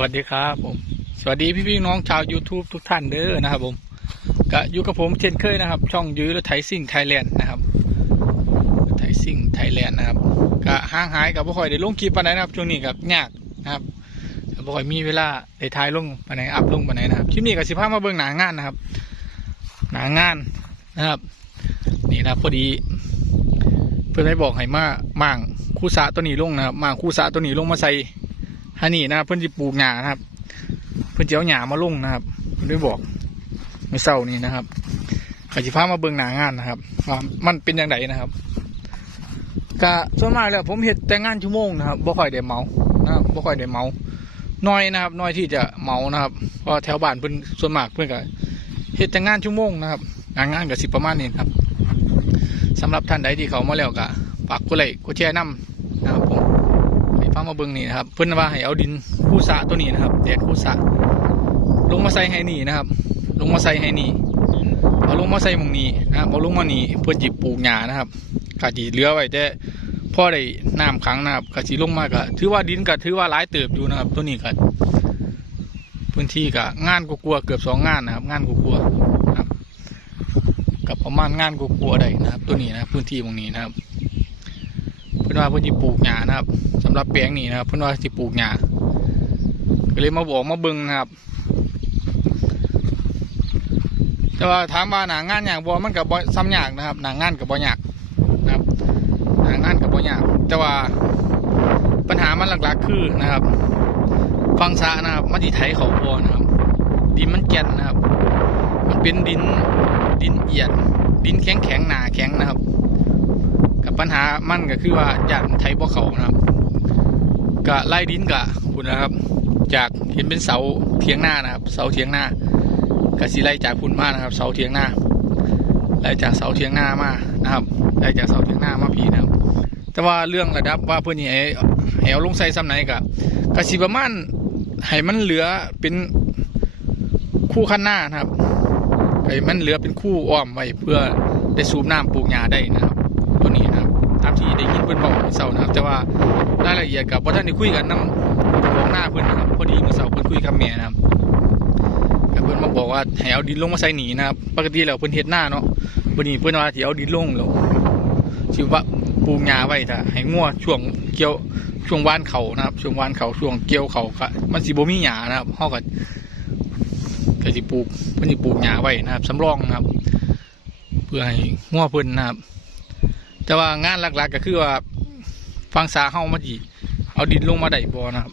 วัสดีครับผม สวัสดีพี่พี่น้องชาว YouTube ทุกท่านเด้อนะครับผมก็อยู่กับผมเช่นเคยนะครับ ช่องยื้อและไทยซิ่งไทยแลนด์นะครับไทยซิ่งไทยแลนด์นะครับก็ห่างหายกับบ่ค่อยได้ลงคลิปปานไหนนะครับช่วงนี้กับยากนะครับก็บ่ค่อยมีเวลาได้ถ่ายลงปานไหนอัพลงปานไหนนะครับคลิปนี้ก็สิพามาเบิ่งหนางานนะครับ หนางานนะครับ นี่นะพอดี เพื่อนได้บอกให้มามั่างคู่สะตัวนี้ลงนะครับมั่างคู่สะตัวนี้ลงมาใส่ ฮันนี่นะครับ เพื่อนจะปลูกหญ้านะครับ เพื่อนจะเอาหญ้ามาลงนะครับเพื่อนได้บอกเมื่อเช้านี้นะครับขจิพามาเบิ่งหนางานนะครับว่ามันเป็นยังไงนะครับก็ส่วนมากแล้วผมเห็ดแต่งานชั่วโมงนะครับบ่ค่อยได้เมานะครับบ่ค่อยได้เมาน้อยนะครับน้อยที่จะเมานะครับเพราะแถวบ้านเพื่อนส่วนมากเพื่อนก็เห็ดแต่งานชั่วโมงนะครับงานงานกับสิประมาณนี้ครับสำหรับท่านใดที่เขามาแล้วก็ฝากกดไลค์กดแชร์นํนะครับผม ให้ฟ้ามา เบิ่งนี่นะครับ เพิ่นว่าให้เอาดินคู่สะตัวนี้นะครับแดดคู่สะลงมาใส่ให้นี่นะครับ ลงมาใส่ให้นี่เอาลงมาใส่มงนี้นะครับเอาลงมานี่เพื่อจิปลูกหญ้านะครับกะจีเลือไว้แต่พ่อได้น้ำขังนะครับกะจีลงมาก็ถือว่าดินก็ถือว่าหลายเติบอยู่นะครับ ตัวนี้ก็พื้นที่ก็งานกูกลัวเกือบสองงานนะครับ งานกูกลัวๆนะครับกับประมาณงานกูกลัวได้นะครับ ตัวนี้นะพื้นที่ตรงนี้นะครับ พื่นว่าเพื่นจะปลูกหญ้านะครับสำหรับแปลงนี้นะครับเพื่นว่าจะปลูกหญ้าก็เลยมาบอกมาเบิ่งนะครับ แต่ว่าถามว่าหนางานอย่างบ่มันกับบ่ซ้ำยากนะครับหนางานกับบ่ยากนะครับหนางานกับบ่ยากแต่ว่าปัญหามันหลักๆคือนะครับ ฟังซะนะครับมันที่ไถเขาบ่นะครับ ดินมันแก่นนะครับ มันเป็นดินดินเอียด ดินแข็งแข็งหนาแข็งนะครับ ปัญหามันก็คือว่าอยากไทยบ่เขานะครับก็ไล่ดินกะคุณนะครับ จากเห็นเป็นเสาเทียงหน้านะครับ เสาเทียงหน้ากสิไล่จากพุ่นมานะครับ เสาเทียงหน้าไล่จากเสาเทียงหน้ามานะครับไล่จากเสาเทียงหน้ามาพีนะครับ แต่ว่าเรื่องระดับว่าเพื่อนนี่ให้ให้เอาลงใส่ซ้ำไหนกะกสิประมาณให้มันเหลือเป็นคู่ขั้นหน้านะครับให้มันเหลือเป็นคู่อ้อมไว้เพื่อได้สูบน้ำปลูกหญ้าได้นะครับ ที่ได้ยินเพื่อนบอกเมื่อเสานะครับแต่ว่ารายละเอียดกับว่ท่านได้คุยกันน้ำของหน้าเพื่อนนะครับพอดีเมื่อเสาร์เพื่อนคุยกับแม่นะครับเพื่อนมาบอกว่าให้เอาดินลงมาใส่หนีนะครับปกติแล้วเพื่อนเฮ็ดหน้าเนาะวันนี้เพื่อนว่าที่เอาดินลงแล้วชิว่าปลูกหญ้าไว้ถ้าให้งัวช่วงเกี่ยวช่วงวานเขานะครับช่วงวานเขาช่วงเกี่ยวเขาก็มันสิบ่มีหญ้านะครับเฮาก็ก็สิปลูกเพิ่นสิปลูกหญ้าไว้นะครับสำรองนะครับ เพื่อให้งัวเพิ่นนะครับ แต่ว่างานหลักๆก็คือว่าฟังสาเฮามาจีเอาดินลงมาได้บ่นะครับ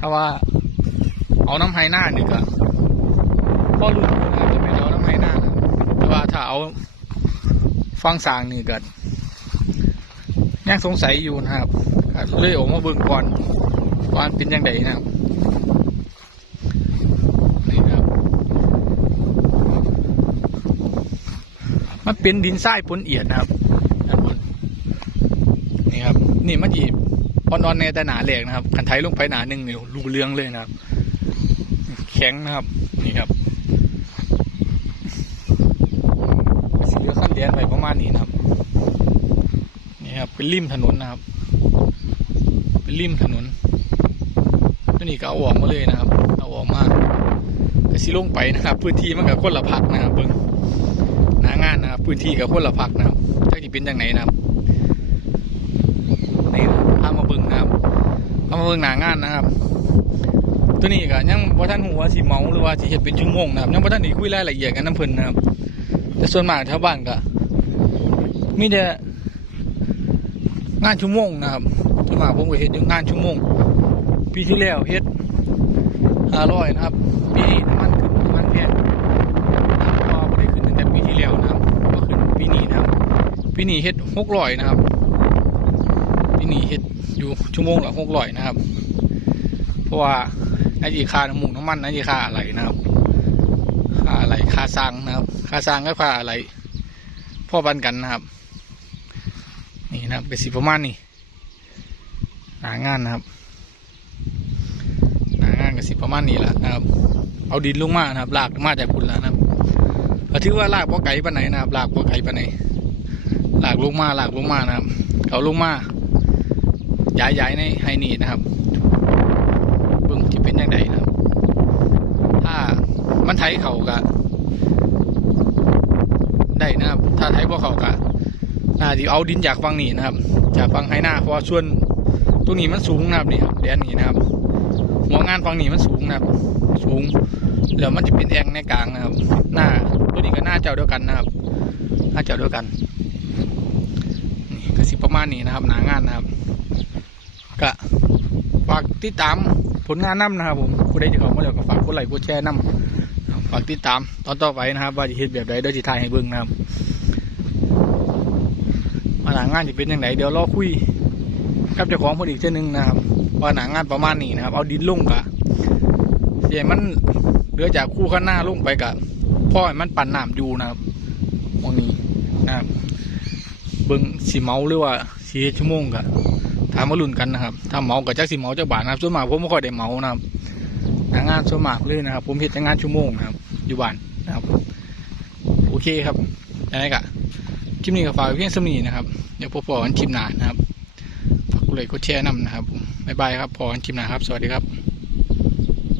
ถ้าว่าเอาน้ำไฮหน้านี่ก็พ่อรู้นะครับจะไม่ได้เอาน้ำไฮหน้านะแต่ว่าถ้าเอาฟังสางนี่ก็ยังสงสัยอยู่นะครับเลยออกมาเบิ่งก่อนว่าเป็นยังไงนะครับนี่ครับ มันเป็นดินทรายปนเอียดนะครับด้านบนนี่ครับ นี่มันจีอ่อนๆในแต่หนาแหลกนะครับขันไทยลงไปหนาหนึ่งเนี่ยรูเรืองเลยนะครับ แข็งนะครับ นี่ครับสีเหลือขั้นเดียนไปประมาณนี้นะครับ นี่ครับ เป็นริมถนนนะครับ เป็นริมถนนตัวนี้ก็เอาออกมาเลยนะครับ เอาออกมาก็สิลงไปนะครับ พื้นที่มันกับคนละพักนะครับเบิ้ง หนางานนะครับ พื้นที่กับคนละพักนะครับจะที่เป็นอย่างไหนนะครับนี่พามาเบิ่งนะครับพามาเบิ่งหนางานนะครับ ตัวนี้ก็ยังว่าท่านหัวสิเมาหรือว่าสิเห็ดเป็นชั่วโมงนะครับยังว่าท่านได้คุยรายละเอียดกันน้ำเพิ่นนะครับ แต่ส่วนมากชาวบ้านก็มีแต่งานชั่วโมงนะครับส่วนมากผมก็เห็นอยู่งานชั่วโมงปีที่แล้วเฮ็ดห้าร้อยนะครับ ปีนี้น้ำมันขึ้นน้ำมันแพง ก็ไม่ได้ขึ้นตั้งแต่ปีที่แล้วนะครับก็ขึ้นปีนี้นะครับ ปีนี้เฮ็ดหกร้อยนะครับปีนี้เฮ็ดอยู่ชั่วโมงละหกร้อยนะครับ เพราะว่าไอ้ที่ค่าน้ำมูกน้ำมันไอ้ที่ค่าอะไรนะครับค่าอะไรค่าสร้างนะครับค่าสร้างก็ค่าอะไรพ่อบันกันนะครับ นี่นะครับเป็นสีประมาณนี้หนางานนะครับหนางานกับสีประมาณนี้แหละนะครับ เอาดินลงมานะครับลากมาจากคุณแล้วนะครับถือว่าลากบ่ไก่ปานไหนนะครับลากบ่ไก่ปานไหน ลากลงมาหลากลงมานะครับ เขาลงมาย้ายย้ายในให้นี่นะครับเพิ่งที่เป็นยังไงนะครับ ถ้ามันไถเขาก็ได้นะครับ ถ้าไถพวกเขาก็น่าจะเอาดินจากฝั่งนี้นะครับ จากฝั่งไฮหน้าเพราะว่าส่วนตรงนี้มันสูงนะครับนี่ครับแดนนี้นะครับหัวงานฝั่งนี้มันสูงนะครับ สูงแล้วมันจะเป็นแองในกลางนะครับ หน้าตัวนี้ก็หน้าเจ้าเดียวกันนะครับ หน้าเจ้าเดียวกัน สิประมาณนี้นะครับ หนางานนะครับก็ฝากติดตามผลงานนํนะครับผมผู้ใดที่เขามาแล้วก็ฝากกดไลค์กดแชร์นํฝากติดตามตอนต่อไปนะครับ ว่าจะเห็นแบบใดเดี๋ยวจะถ่ายให้เบิ่งนะครับมาหนางานจะเป็นยังไงเดี๋ยวรอคุยกับเจ้าของเพนอีกเช่นนึงนะครับว่าหนางานประมาณนี้นะครับ เอาดินลงกะเสียมันเหลือจากคู่ข้างหน้าลงไปกะพ่อมันปั่นน้ำอยู่นะครับตรงนี้นะครับ เบิ้งสีเมาหรือว่าสีชั่วโมงกะถามมาลุ่นกันนะครับถ้าเมากับจักสีเมาจักบาทนะครับส่วนมากผมไม่ค่อยได้เมานะครับงานส่วนมากเลยนะครับ ผมเห็นงานชั่วโมงนะครับ อยู่บ้านนะครับ โอเคครับยังไงกะคลิปนี้ก็ฝากเพียงสำนีนะครับเดี๋ยวพบกันคลิปหน้านะครับฝากกดไลค์กดแชร์นำนะครับผมบ๊ายบายครับพอกันคลิปหน้าครับ สวัสดีครับ